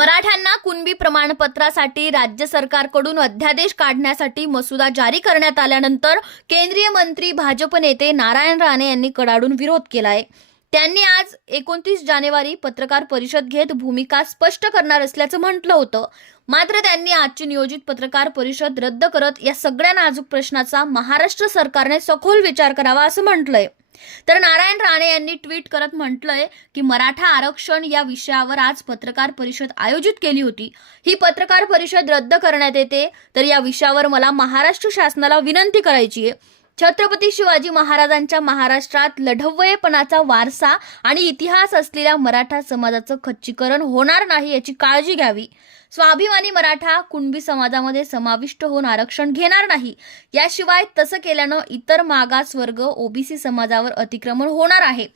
मराठ्यांना कुणबी प्रमाणपत्रासाठी राज्य सरकारकडून अध्यादेश काढण्यासाठी मसुदा जारी करण्यात आल्यानंतर केंद्रीय मंत्री भाजप नेते नारायण राणे यांनी कडाडून विरोध केला आहे त्यांनी आज एकोणतीस जानेवारी पत्रकार परिषद घेत भूमिका स्पष्ट करणार असल्याचं म्हटलं होतं. मात्र त्यांनी आजची नियोजित पत्रकार परिषद रद्द करत या सगळ्या नाजूक प्रश्नाचा महाराष्ट्र सरकारने सखोल विचार करावा असं म्हटलंय. तर नारायण राणे यांनी ट्विट करत म्हटलंय की मराठा आरक्षण या विषयावर आज पत्रकार परिषद आयोजित केली होती. ही पत्रकार परिषद रद्द करण्यात येते. तर या विषयावर मला महाराष्ट्र शासनाला विनंती करायची आहे. छत्रपती शिवाजी महाराजांच्या महाराष्ट्रात लढवयेपणाचा वारसा आणि इतिहास असलेल्या मराठा समाजाचं खच्चीकरण होणार नाही याची काळजी घ्यावी. स्वाभिमानी मराठा कुणबी समाजामध्ये समाविष्ट होऊन आरक्षण घेणार नाही. याशिवाय तसं केल्यानं इतर मागास वर्ग ओबीसी समाजावर अतिक्रमण होणार आहे.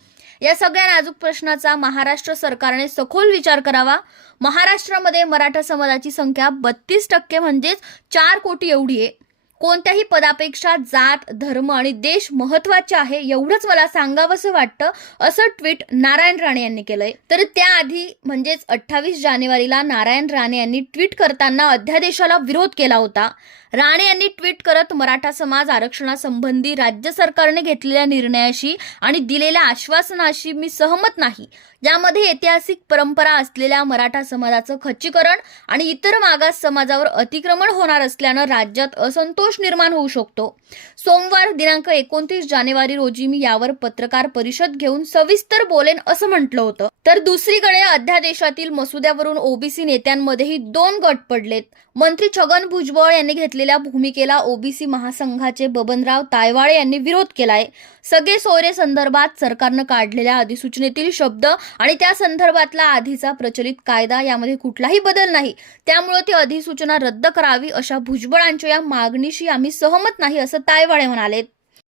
या सगळ्या नाजूक प्रश्नाचा महाराष्ट्र सरकारने सखोल विचार करावा. महाराष्ट्रामध्ये मराठा समाजाची संख्या बत्तीस टक्के म्हणजेच चार कोटी एवढी आहे. कोणत्याही पदापेक्षा जात धर्म आणि देश महत्त्वाचे आहे एवढंच मला सांगावंसं वाटतं असं ट्विट नारायण राणे यांनी केलंय. तर त्याआधी म्हणजेच अठ्ठावीस जानेवारीला नारायण राणे यांनी ट्विट करताना अध्यादेशाला विरोध केला होता. राणे यांनी ट्विट करत मराठा समाज आरक्षणासंबंधी राज्य सरकारने घेतलेल्या निर्णयाशी आणि दिलेल्या आश्वासनाशी मी सहमत नाही. यामध्ये ऐतिहासिक परंपरा असलेल्या मराठा समाजाचं खच्चीकरण आणि इतर मागास समाजावर अतिक्रमण होणार असल्यानं राज्यात असंतोष निर्माण होऊ शकतो. सोमवार दिनांक एकोणतीस जानेवारी रोजी मी यावर पत्रकार परिषद घेऊन सविस्तर बोलेन असं म्हटलं होतं. तर दुसरीकडे अध्यादेशातील मसुद्यावरून ओबीसी नेत्यांमध्येही दोन गट पडलेत. मंत्री छगन भुजबळ यांनी घेतले घेतलेल्या भूमिकेला ओबीसी महासंघाचे बबनराव तायवाळे यांनी विरोध केलाय. सगळे सोयरे संदर्भात सरकारनं काढलेल्या अधिसूचनेतील शब्द आणि त्या संदर्भातला आधीचा प्रचलित कायदा यामध्ये कुठलाही बदल नाही. त्यामुळे ती अधिसूचना रद्द करावी अशा भुजबळांच्या या मागणीशी आम्ही सहमत नाही असं तायवाळे म्हणाले